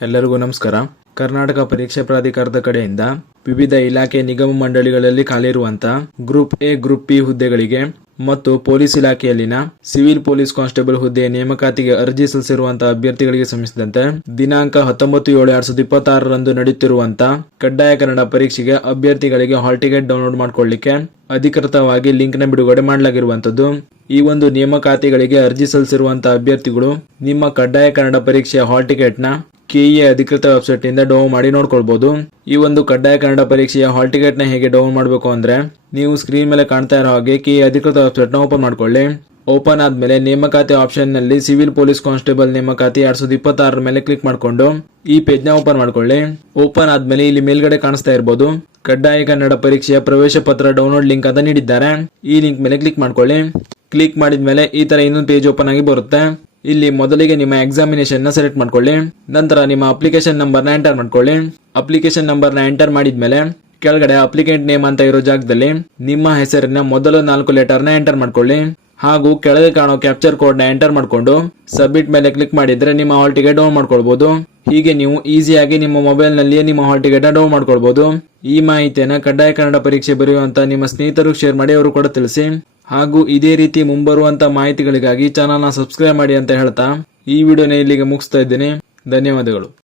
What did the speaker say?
ಎಲ್ಲರಿಗೂ ನಮಸ್ಕಾರ. ಕರ್ನಾಟಕ ಪರೀಕ್ಷಾ ಪ್ರಾಧಿಕಾರದ ಕಡೆಯಿಂದ ವಿವಿಧ ಇಲಾಖೆ ನಿಗಮ ಮಂಡಳಿಗಳಲ್ಲಿ ಖಾಲಿರುವಂತ ಗ್ರೂಪ್ ಎ ಗ್ರೂಪ್ ಬಿ ಹುದ್ದೆಗಳಿಗೆ ಮತ್ತು ಪೊಲೀಸ್ ಇಲಾಖೆಯಲ್ಲಿನ ಸಿವಿಲ್ ಪೊಲೀಸ್ ಕಾನ್ಸ್ಟೇಬಲ್ ಹುದ್ದೆಯ ನೇಮಕಾತಿಗೆ ಅರ್ಜಿ ಸಲ್ಲಿಸಿರುವಂತಹ ಅಭ್ಯರ್ಥಿಗಳಿಗೆ ಸಂಬಂಧಿಸಿದಂತೆ ದಿನಾಂಕ 19/7/2026 ನಡೆಯುತ್ತಿರುವಂತಹ ಕಡ್ಡಾಯ ಕನ್ನಡ ಪರೀಕ್ಷೆಗೆ ಅಭ್ಯರ್ಥಿಗಳಿಗೆ ಹಾಲ್ ಟಿಕೆಟ್ ಡೌನ್ಲೋಡ್ ಮಾಡಿಕೊಳ್ಳಿಕ್ಕೆ ಅಧಿಕೃತವಾಗಿ ಲಿಂಕ್ ನ ಬಿಡುಗಡೆ ಮಾಡಲಾಗಿರುವಂತದ್ದು. ಈ ಒಂದು ನೇಮಕಾತಿಗಳಿಗೆ ಅರ್ಜಿ ಸಲ್ಲಿಸಿರುವಂತಹ ಅಭ್ಯರ್ಥಿಗಳು ನಿಮ್ಮ ಕಡ್ಡಾಯ ಕನ್ನಡ ಪರೀಕ್ಷೆಯ ಹಾಲ್ ಟಿಕೆಟ್ ನ ಕೆಇಎ ಅಧಿಕೃತ ವೆಬ್ಸೈಟ್ ಇಂದ ಡೌನ್ ಮಾಡಿ ನೋಡ್ಕೊಳ್ಬಹುದು. ಈ ಒಂದು ಕಡ್ಡಾಯ ಕನ್ನಡ ಪರೀಕ್ಷೆಯ ಹಾಲ್ ಟಿಕೆಟ್ ನ ಹೇಗೆ ಡೌನ್ ಮಾಡಬೇಕು ಅಂದ್ರೆ, ನೀವು ಸ್ಕ್ರೀನ್ ಮೇಲೆ ಕಾಣ್ತಾ ಇರೋ ಹಾಗೆ ಕೆಇಎ ಅಧಿಕೃತ ವೆಬ್ಸೈಟ್ ನ ಓಪನ್ ಮಾಡ್ಕೊಳ್ಳಿ. ಓಪನ್ ಆದ್ಮೇಲೆ ನೇಮಕಾತಿ ಆಪ್ಷನ್ ನಲ್ಲಿ ಸಿವಿಲ್ ಪೊಲೀಸ್ ಕಾನ್ಸ್ಟೇಬಲ್ ನೇಮಕಾತಿ 2026 ಮೇಲೆ ಕ್ಲಿಕ್ ಮಾಡ್ಕೊಂಡು ಈ ಪೇಜ್ ನ ಓಪನ್ ಮಾಡ್ಕೊಳ್ಳಿ. ಓಪನ್ ಆದ್ಮೇಲೆ ಇಲ್ಲಿ ಮೇಲ್ಗಡೆ ಕಾಣಿಸ್ತಾ ಇರಬಹುದು ಕಡ್ಡಾಯ ಕನ್ನಡ ಪರೀಕ್ಷೆಯ ಪ್ರವೇಶ ಪತ್ರ ಡೌನ್ಲೋಡ್ ಲಿಂಕ್ ಅಂತ ನೀಡಿದ್ದಾರೆ. ಈ ಲಿಂಕ್ ಮೇಲೆ ಕ್ಲಿಕ್ ಮಾಡ್ಕೊಳ್ಳಿ. ಕ್ಲಿಕ್ ಮಾಡಿದ್ಮೇಲೆ ಈ ತರ ಇನ್ನೊಂದು ಪೇಜ್ ಓಪನ್ ಆಗಿ ಬರುತ್ತೆ. ಇಲ್ಲಿ ಮೊದಲಿಗೆ ನಿಮ್ಮ ಎಕ್ಸಾಮಿನೇಷನ್ ನ ಸೆಲೆಕ್ಟ್ ಮಾಡ್ಕೊಳ್ಳಿ. ನಂತರ ನಿಮ್ಮ ಅಪ್ಲಿಕೇಶನ್ ನಂಬರ್ ನ ಎಂಟರ್ ಮಾಡ್ಕೊಳ್ಳಿ. ಅಪ್ಲಿಕೇಶನ್ ನಂಬರ್ ನ ಎಂಟರ್ ಮಾಡಿದ್ಮೇಲೆ ಕೆಳಗಡೆ ಅಪ್ಲಿಕೆಂಟ್ ನೇಮ್ ಅಂತ ಇರೋ ಜಾಗದಲ್ಲಿ ನಿಮ್ಮ ಹೆಸರಿನ ಮೊದಲ 4 ಲೆಟರ್ ನ ಎಂಟರ್ ಮಾಡ್ಕೊಳ್ಳಿ. ಹಾಗೂ ಕೆಳಗೆ ಕಾಣೋ ಕ್ಯಾಪ್ಚರ್ ಕೋಡ್ ನ ಎಂಟರ್ ಮಾಡ್ಕೊಂಡು ಸಬ್ಮಿಟ್ ಮೇಲೆ ಕ್ಲಿಕ್ ಮಾಡಿದ್ರೆ ನಿಮ್ಮ ಹಾಲ್ ಟಿಕೆಟ್ ಡೌನ್ ಮಾಡ್ಕೊಳ್ಬಹುದು. ಹೀಗೆ ನೀವು ಈಸಿಯಾಗಿ ನಿಮ್ಮ ಮೊಬೈಲ್ ನಲ್ಲಿಯೇ ನಿಮ್ಮ ಹಾಲ್ ಟಿಕೆಟ್ ನ ಡೌನ್ ಮಾಡ್ಕೊಳ್ಬಹುದು. ಈ ಮಾಹಿತಿಯನ್ನ ಕಡ್ಡಾಯ ಕನ್ನಡ ಪರೀಕ್ಷೆ ಬರೆಯುವಂತ ನಿಮ್ಮ ಸ್ನೇಹಿತರು ಶೇರ್ ಮಾಡಿ, ಅವರು ಕೂಡ ತಿಳಿಸಿ. ಹಾಗೂ ಇದೇ ರೀತಿ ಮುಂಬರುವಂತ ಮಾಹಿತಿಗಳಿಗಾಗಿ ಚಾನಲ್ ನ ಸಬ್ಸ್ಕ್ರೈಬ್ ಮಾಡಿ ಅಂತ ಹೇಳ್ತಾ ಈ ವಿಡಿಯೋನ ಇಲ್ಲಿಗೆ ಮುಗಿಸ್ತಾ ಇದ್ದೀನಿ. ಧನ್ಯವಾದಗಳು.